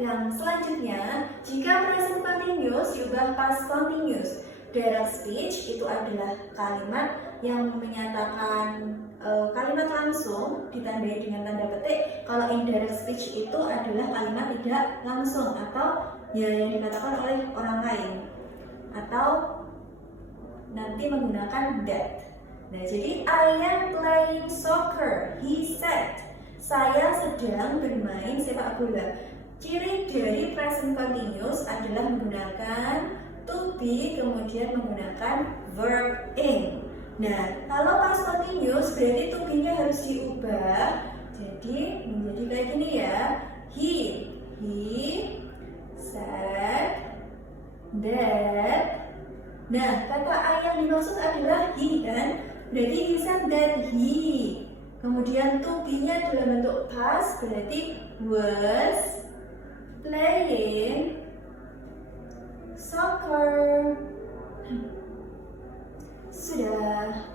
Yang selanjutnya, jika present continuous diubah past continuous. Direct speech itu adalah kalimat yang menyatakan kalimat langsung ditandai dengan tanda petik. Kalau indirect speech itu adalah kalimat tidak langsung atau yang dikatakan oleh orang lain atau nanti menggunakan that. Nah, jadi I am playing soccer, he said. Saya sedang bermain sepak bola. Ciri dari present continuous adalah menggunakan to be kemudian menggunakan verb ing. Nah, kalau past continuous berarti to be-nya harus diubah. Jadi menjadi kayak gini ya. He said that. Nah, kata I yang dimaksud adalah he kan? Berarti he said that he. Kemudian to be-nya dalam bentuk past berarti was playing soccer. Sudah.